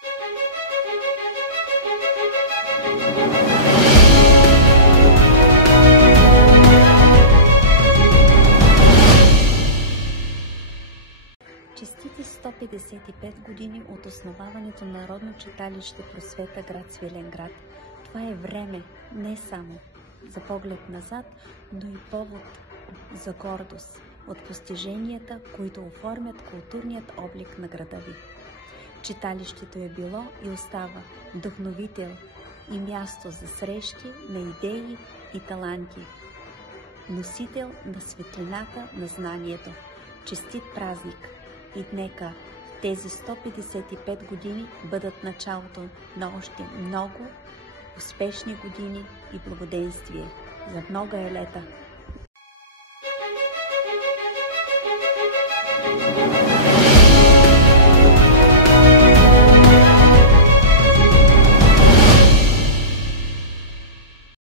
Честити 155 години от основаването на Народно читалище Просвета, град Свиленград. Това е време не само за поглед назад, но и повод за гордост от постиженията, които оформят културният облик на града ви. Читалището е било и остава вдъхновител и място за срещи на идеи и таланти, носител на светлината на знанието. Честит празник! И нека тези 155 години бъдат началото на още много успешни години и благоденствие за много лета.